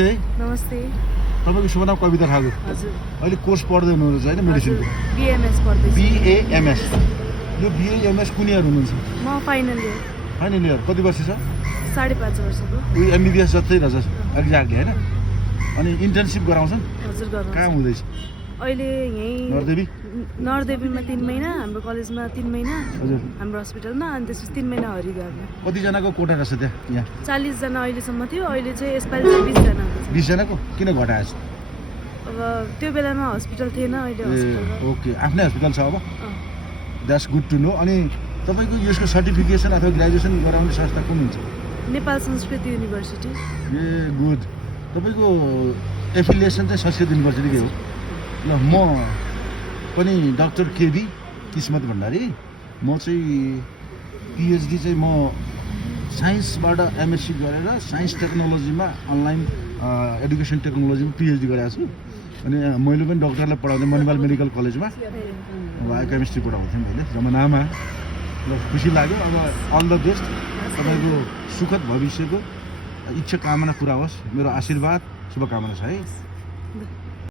नमस्ते। तपाईँको शुभ नाम कविता ठाकुर। हजुर। अहिले कोर्स पढ्दै हुनुहुन्छ होइन मेडिसिनको? बीएमएस पढ्दैछु। बीएएमएस। यो बीएएमएस कुन इयर हुनुहुन्छ? म फाइनल इयर। फाइनल इयर कति वर्ष छ? 5.5 वर्षको। उयो एमबिबिएस जस्तै रहेछ एक्ज्याक्टली होइन? अनि इन्टर्नसिप गराउँछन्? हजुर गराउँछ। कहाँ हुँदैछ? अहिले यहीँ नरदेवी? नरदेवीमा 3 महिना, हाम्रो कलेजमा 3 महिना, हजुर। हाम्रो हस्पिटलमा, अनि त्यसपछि 3 महिना हरिद्वारमा। कतिजनाको कोटा रहेछ त्यहाँ यहाँ? 40 जना अहिलेसम्म थियो, अहिले चाहिँ यसपालि चाहिँ 20 जना हुन्छ। 20 जनाको किन घटाएछ? अब त्यो बेलामा हस्पिटल थिएन, अहिले हस्पिटल ए भयो। ओके, आफ्नै हस्पिटल छ अब? अँ। That's good to know. अनि तपाईँको यसको सर्टिफिकेसन अथवा ग्रेजुएसन गराउने संस्था कुन हुन्छ? नेपाल संस्कृत युनिभर्सिटी। A good. तपाईँको एफिलिएसन चाहिँ संस्कृत युनिभर्सिटीकै हो? ल म पनि डाक्टर केबी किस्मत भण्डारी। म चाहिँ पिएचडी चाहिँ म साइन्सबाट एमएससी गरेर साइन्स टेक्नोलोजीमा अनलाइन एडुकेसन टेक्नोलोजीमा पिएचडी गरेको छु। अनि मैले पनि डक्टरलाई पढाउँथेँ मणिपाल मेडिकल कलेजमा। बायोकेमिस्ट्री पढाउँथेँ मैले जमानामा। ल खुसी लाग्यो। अब अल द बेस्ट। तपाईँको सुखद भविष्यको इच्छा कामना पुरा होस्। मेरो आशीर्वाद शुभकामना छ है।